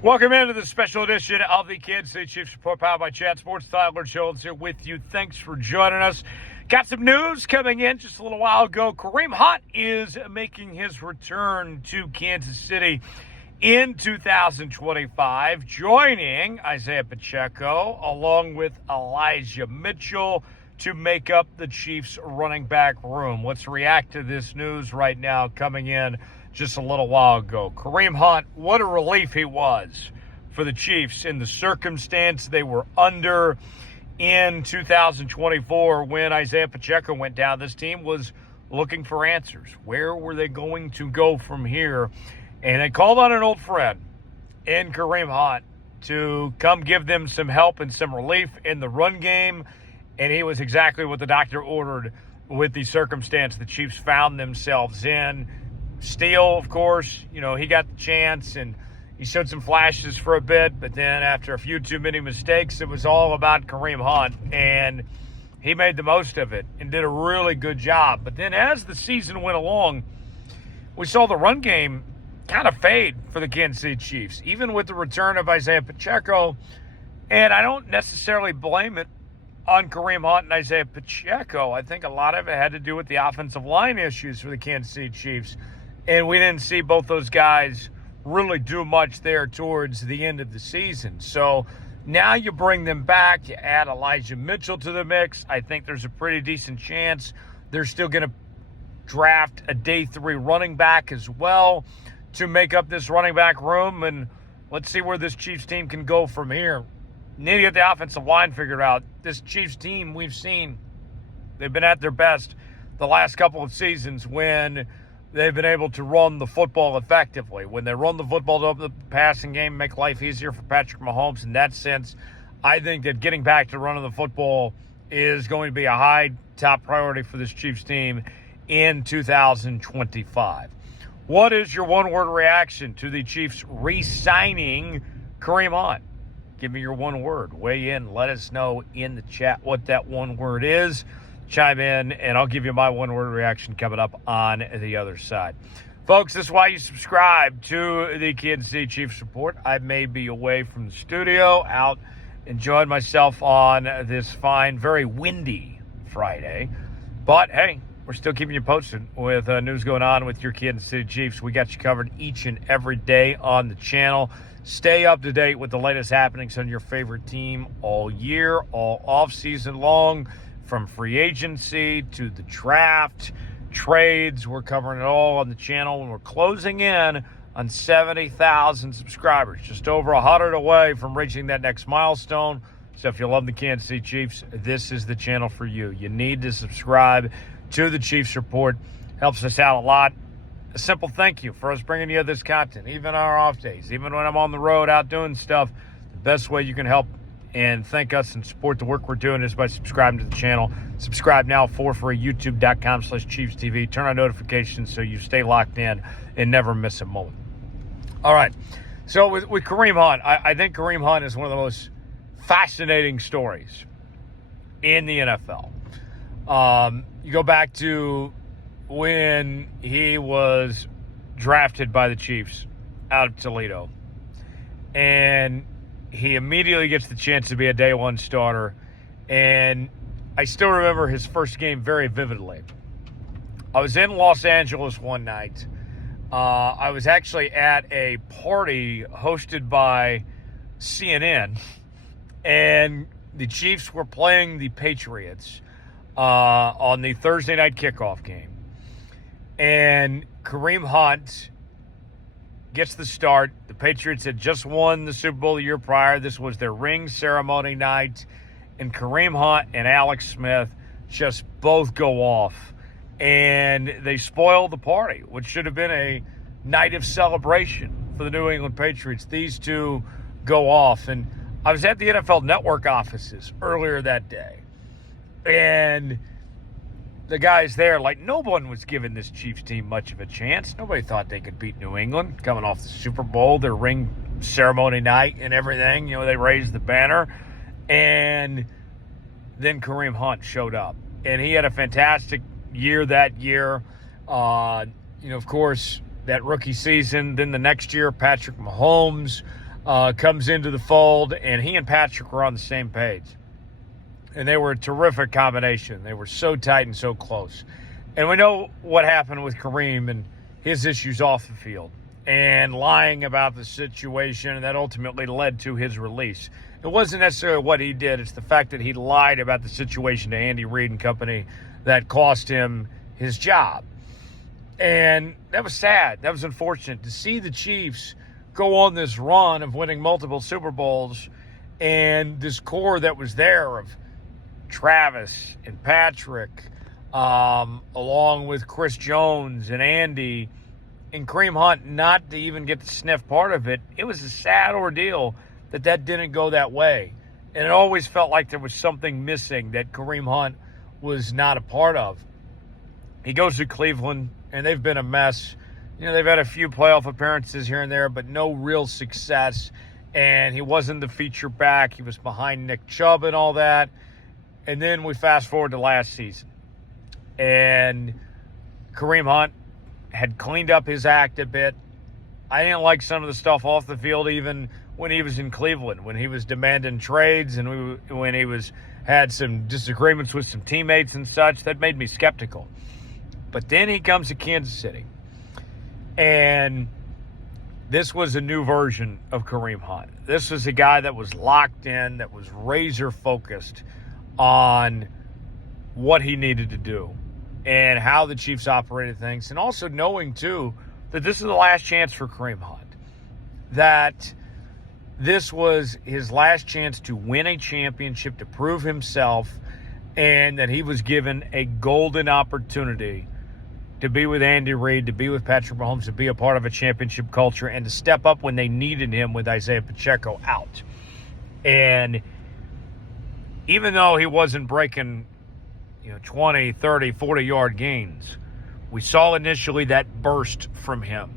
Welcome into the special edition of the Kansas City Chiefs Report, powered by Chat Sports. Tyler Jones here with you. Thanks for joining us. Got some news coming in just a little while ago. Kareem Hunt is making his return to Kansas City in 2025, joining Isaiah Pacheco along with Elijah Mitchell to make up the Chiefs running back room. Let's react to this news right now coming in just a little while ago. Kareem Hunt, what a relief he was for the Chiefs in the circumstance they were under in 2024 when Isaiah Pacheco went down. This team was looking for answers. Where were they going to go from here? And they called on an old friend in Kareem Hunt to come give them some help and some relief in the run game. And he was exactly what the doctor ordered with the circumstance the Chiefs found themselves in. Steele, of course, he got the chance and he showed some flashes for a bit, but then after a few too many mistakes, it was all about Kareem Hunt, and he made the most of it and did a really good job. But then as the season went along, we saw the run game kind of fade for the Kansas City Chiefs, even with the return of Isaiah Pacheco, and I don't necessarily blame it on Kareem Hunt and Isaiah Pacheco. I think a lot of it had to do with the offensive line issues for the Kansas City Chiefs. And we didn't see both those guys really do much there towards the end of the season. So now you bring them back, you add Elijah Mitchell to the mix. I think there's a pretty decent chance they're still going to draft a day 3 running back as well to make up this running back room. And let's see where this Chiefs team can go from here. Need to get the offensive line figured out. This Chiefs team we've seen, they've been at their best the last couple of seasons when they've been able to run the football effectively. When they run the football up the passing game, make life easier for Patrick Mahomes. In that sense, I think that getting back to running the football is going to be a high top priority for this Chiefs team in 2025. What is your one-word reaction to the Chiefs re-signing Kareem Hunt? Give me your one word. Weigh in. Let us know in the chat what that one word is. Chime in, and I'll give you my one-word reaction coming up on the other side. Folks, this is why you subscribe to the Kansas City Chiefs Report. I may be away from the studio, out enjoying myself on this fine, very windy Friday. But, hey, we're still keeping you posted with news going on with your Kansas City Chiefs. We got you covered each and every day on the channel. Stay up to date with the latest happenings on your favorite team all year, all offseason long. From free agency to the draft, trades, we're covering it all on the channel. And we're closing in on 70,000 subscribers, just over 100 away from reaching that next milestone. So if you love the Kansas City Chiefs, this is the channel for you. You need to subscribe to the Chiefs Report. Helps us out a lot. A simple thank you for us bringing you this content, even our off days, even when I'm on the road out doing stuff. The best way you can help and thank us and support the work we're doing is by subscribing to the channel. Subscribe now for free, youtube.com/ChiefsTV. Turn on notifications so you stay locked in and never miss a moment. All right, so with Kareem Hunt, I think Kareem Hunt is one of the most fascinating stories in the NFL. You go back to when he was drafted by the Chiefs out of Toledo, and he immediately gets the chance to be a day 1 starter, and I still remember his first game very vividly. I was in Los Angeles one night. I was actually at a party hosted by CNN, and the Chiefs were playing the Patriots on the Thursday night kickoff game. And Kareem Hunt gets the start. The Patriots had just won the Super Bowl the year prior. This was their ring ceremony night. And Kareem Hunt and Alex Smith just both go off. And they spoil the party, which should have been a night of celebration for the New England Patriots. These two go off. And I was at the NFL Network offices earlier that day. And the guys there, like, no one was giving this Chiefs team much of a chance. Nobody thought they could beat New England coming off the Super Bowl, their ring ceremony night and everything. They raised the banner. And then Kareem Hunt showed up. And he had a fantastic year that year. Of course, that rookie season. Then the next year, Patrick Mahomes comes into the fold, and he and Patrick were on the same page. And they were a terrific combination. They were so tight and so close. And we know what happened with Kareem and his issues off the field and lying about the situation, and that ultimately led to his release. It wasn't necessarily what he did. It's the fact that he lied about the situation to Andy Reid and company that cost him his job. And that was sad. That was unfortunate to see the Chiefs go on this run of winning multiple Super Bowls, and this core that was there of Travis and Patrick, along with Chris Jones and Andy and Kareem Hunt, not to even get to sniff part of it. It was a sad ordeal that didn't go that way. And it always felt like there was something missing that Kareem Hunt was not a part of. He goes to Cleveland, and they've been a mess. You know, they've had a few playoff appearances here and there, but no real success. And he wasn't the feature back. He was behind Nick Chubb and all that. And then we fast forward to last season. And Kareem Hunt had cleaned up his act a bit. I didn't like some of the stuff off the field even when he was in Cleveland, when he was demanding trades and when he had some disagreements with some teammates and such. That made me skeptical. But then he comes to Kansas City. And this was a new version of Kareem Hunt. This was a guy that was locked in, that was razor focused on what he needed to do and how the Chiefs operated things, and also knowing, too, that this is the last chance for Kareem Hunt, that this was his last chance to win a championship, to prove himself, and that he was given a golden opportunity to be with Andy Reid, to be with Patrick Mahomes, to be a part of a championship culture, and to step up when they needed him with Isaiah Pacheco out. And even though he wasn't breaking 20, 30, 40-yard gains, we saw initially that burst from him.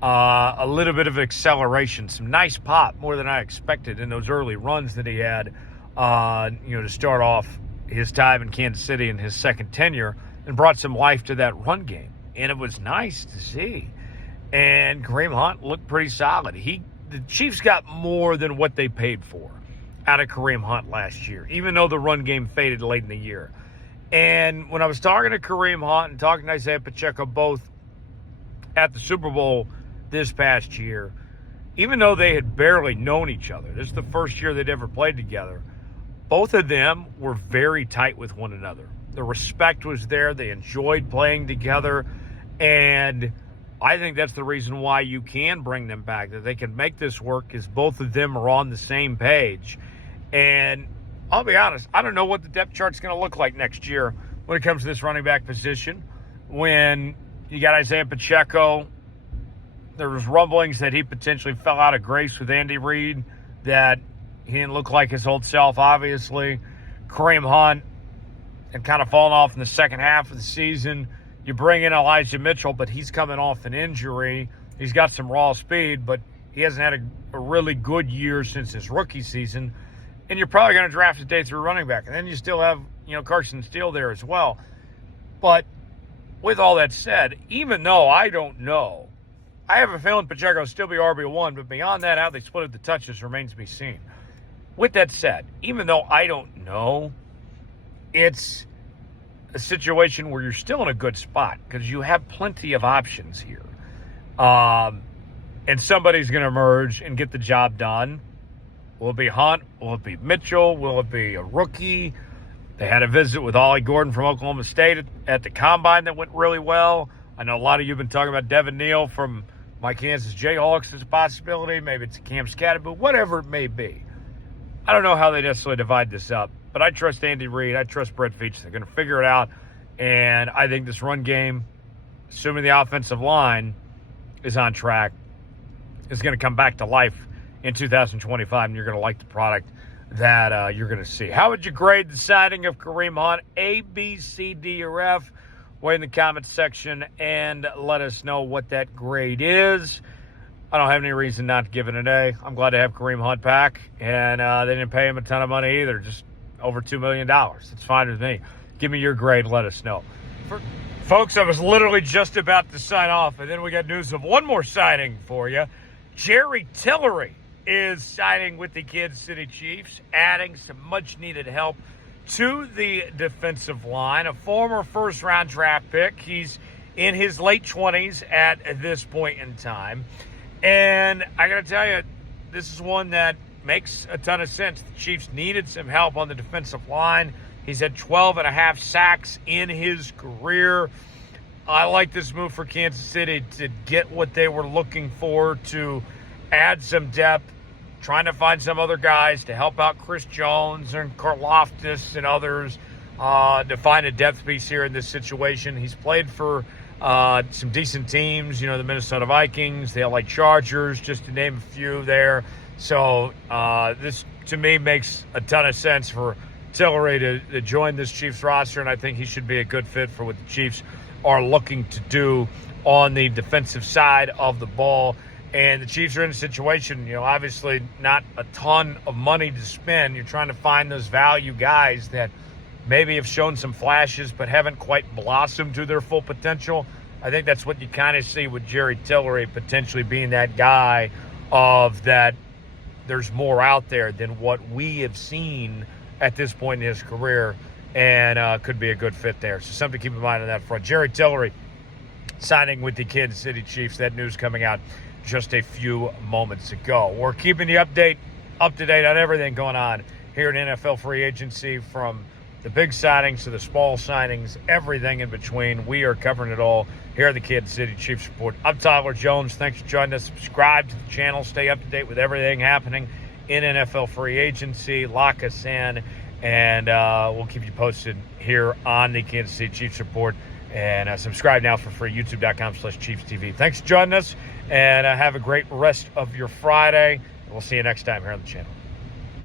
A little bit of acceleration, some nice pop, more than I expected in those early runs that he had, to start off his time in Kansas City in his second tenure, and brought some life to that run game. And it was nice to see. And Kareem Hunt looked pretty solid. The Chiefs got more than what they paid for out of Kareem Hunt last year, even though the run game faded late in the year. And when I was talking to Kareem Hunt and talking to Isaiah Pacheco both at the Super Bowl this past year, even though they had barely known each other, this is the first year they'd ever played together, both of them were very tight with one another. The respect was there. They enjoyed playing together. And I think that's the reason why you can bring them back, that they can make this work, is both of them are on the same page. And I'll be honest, I don't know what the depth chart's going to look like next year when it comes to this running back position. When you got Isaiah Pacheco, there was rumblings that he potentially fell out of grace with Andy Reid, that he didn't look like his old self, obviously. Kareem Hunt had kind of fallen off in the second half of the season. You bring in Elijah Mitchell, but he's coming off an injury. He's got some raw speed, but he hasn't had a really good year since his rookie season. And you're probably going to draft a day 3 running back. And then you still have, Carson Steele there as well. But with all that said, even though I don't know, I have a feeling Pacheco will still be RB1, but beyond that, how they split up the touches remains to be seen. With that said, even though I don't know, it's a situation where you're still in a good spot because you have plenty of options here. And somebody's going to emerge and get the job done. Will it be Hunt? Will it be Mitchell? Will it be a rookie? They had a visit with Ollie Gordon from Oklahoma State at the Combine that went really well. I know a lot of you have been talking about Devin Neal from my Kansas Jayhawks as a possibility. Maybe it's Cam Scatterbo, whatever it may be. I don't know how they necessarily divide this up, but I trust Andy Reid. I trust Brett Veach. They're going to figure it out. And I think this run game, assuming the offensive line is on track, is going to come back to life in 2025, and you're going to like the product that you're going to see. How would you grade the signing of Kareem Hunt? A, B, C, D, or F? Weigh in the comments section and let us know what that grade is. I don't have any reason not to give it an A. I'm glad to have Kareem Hunt back, and they didn't pay him a ton of money either, just over $2 million. It's fine with me. Give me your grade. Let us know. Folks, I was literally just about to sign off, and then we got news of one more signing for you. Jerry Tillery is signing with the Kansas City Chiefs, adding some much-needed help to the defensive line. A former first-round draft pick. He's in his late 20s at this point in time. And I got to tell you, this is one that makes a ton of sense. The Chiefs needed some help on the defensive line. He's had 12 and a half sacks in his career. I like this move for Kansas City to get what they were looking for, to add some depth, trying to find some other guys to help out Chris Jones and Karlaftis and others to find a depth piece here in this situation. He's played for some decent teams, the Minnesota Vikings, the LA Chargers, just to name a few there. So this, to me, makes a ton of sense for Tillery to join this Chiefs roster, and I think he should be a good fit for what the Chiefs are looking to do on the defensive side of the ball. And the Chiefs are in a situation, obviously not a ton of money to spend. You're trying to find those value guys that maybe have shown some flashes but haven't quite blossomed to their full potential. I think that's what you kind of see with Jerry Tillery potentially being that guy of that there's more out there than what we have seen at this point in his career, and could be a good fit there. So something to keep in mind on that front. Jerry Tillery signing with the Kansas City Chiefs. That news coming out just a few moments ago. We're keeping you up to date on everything going on here in NFL free agency, from the big signings to the small signings, everything in between. We are covering it all here at the Kansas City Chiefs Report. I'm Tyler Jones. Thanks for joining us. Subscribe to the channel. Stay up to date with everything happening in NFL free agency. Lock us in, and we'll keep you posted here on the Kansas City Chiefs Report. And subscribe now for free, youtube.com/ChiefsTV. Thanks for joining us, and have a great rest of your Friday. We'll see you next time here on the channel.